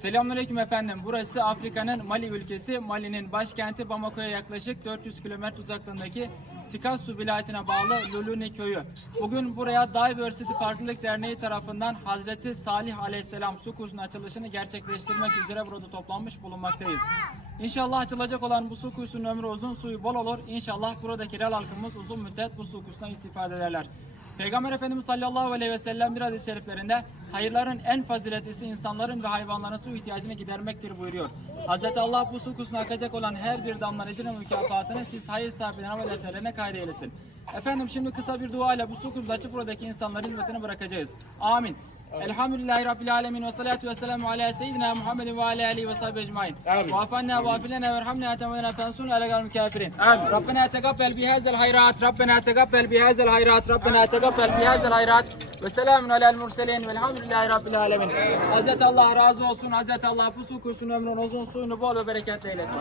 Selamünaleyküm efendim. Burası Afrika'nın Mali ülkesi. Mali'nin başkenti Bamako'ya yaklaşık 400 kilometre uzaklığındaki Sikasu vilayetine bağlı Luluni köyü. Bugün buraya Diversity Farklılık Derneği tarafından Hazreti Salih Aleyhisselam su kuyusunun açılışını gerçekleştirmek üzere burada toplanmış bulunmaktayız. İnşallah açılacak olan bu su kuyusunun ömrü uzun, suyu bol olur. İnşallah buradaki rel halkımız uzun müddet bu su kuyusundan istifade ederler. Peygamber Efendimiz sallallahu aleyhi ve sellem bir hadis-i şeriflerinde hayırların en faziletlisi insanların ve hayvanların su ihtiyacını gidermektir buyuruyor. Hz. Allah bu su kuyusuna akacak olan her bir damla ecrin mükafatını siz hayır sahibine ve defterlerine kaydeylesin. Efendim şimdi kısa bir dua ile bu su kuyumuzu açıp buradaki insanların hizmetine bırakacağız. Amin. Elhamdülillahi Rabbil Alemin ve salatu ve selamu ala seyyidina Muhammedin ve ala alihi ve sahbihi ecmain. Amin. Vafanna ve afilena ve erhamna temena fensuna ala gal kafirin. Amin. Rabbena tegabbel bihazel hayrat. Rabbena tegabbel bihazel hayrat. Rabbena tegabbel bihazel hayrat. Ve selamun alel murselin velhamdülillahi Rabbil Alemin. Hazreti Allah razı olsun. Hazreti Allah bu su kuyusunun ömrünü uzun suyunu bol ve bereketli eylesin.